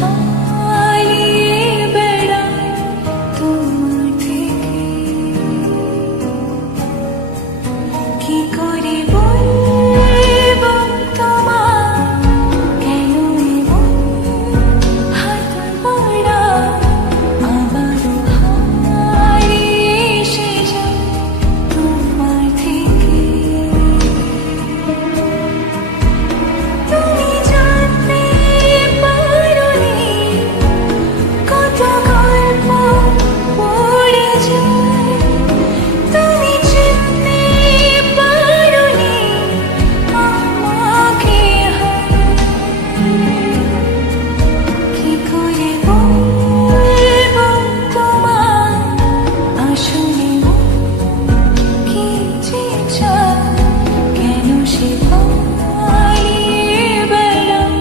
পালিয়ে বেড়াই তোমার থেকে। কি করে বলবো তোমায় কেন এমন হাত পড়া আবারও হারিয়ে এসে যায় তোমার থেকে। তুমি জানতে পারোনি কত গল্প পড়ে যায়, তুমি চিনতে পারোনি আমাকে। কি করে বলবো তোমায় আসলে কি যে চায়, কেন সে পালিয়ে বেড়ায়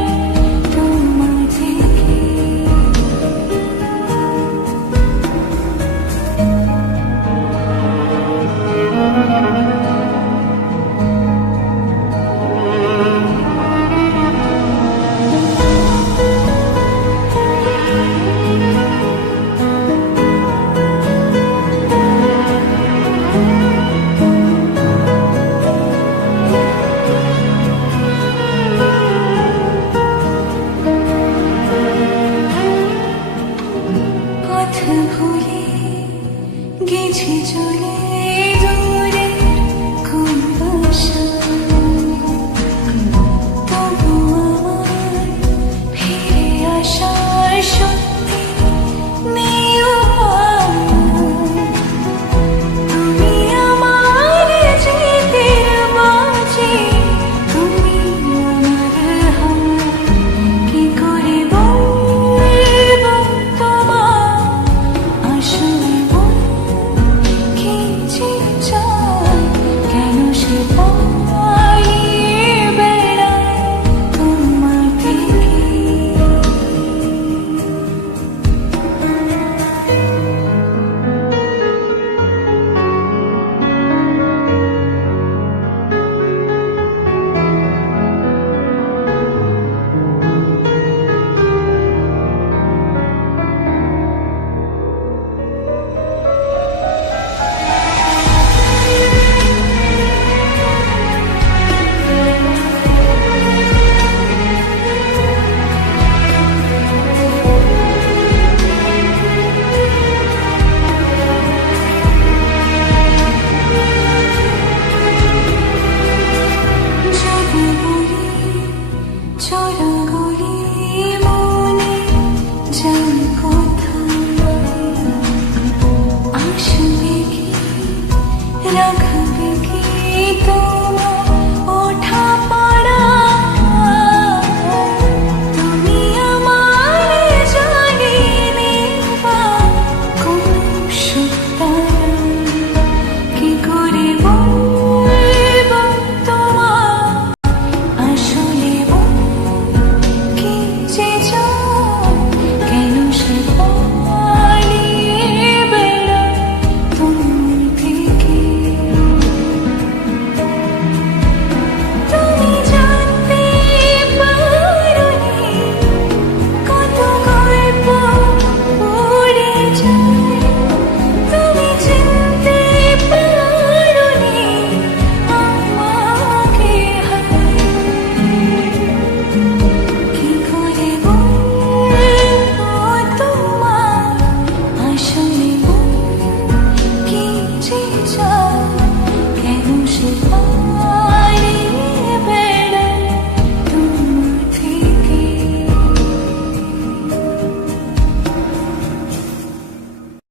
তোমার থেকে। পথ ভুলে গেছি চলে দূরের কোন বাসায়, তবু আমার ফিরে আসার শক্তি নেই উপায়। তুমি আমার জিতের মাঝে, তুমি আমার হার। কি করে বলবো তোমায় আসলে কি যে চায়, কেন সে পালিয়ে বেড়ায় তোমার থেকে। যদি বলি চলা গলি মনে যাই কোথায়, আসবে কি রাখবে কি তো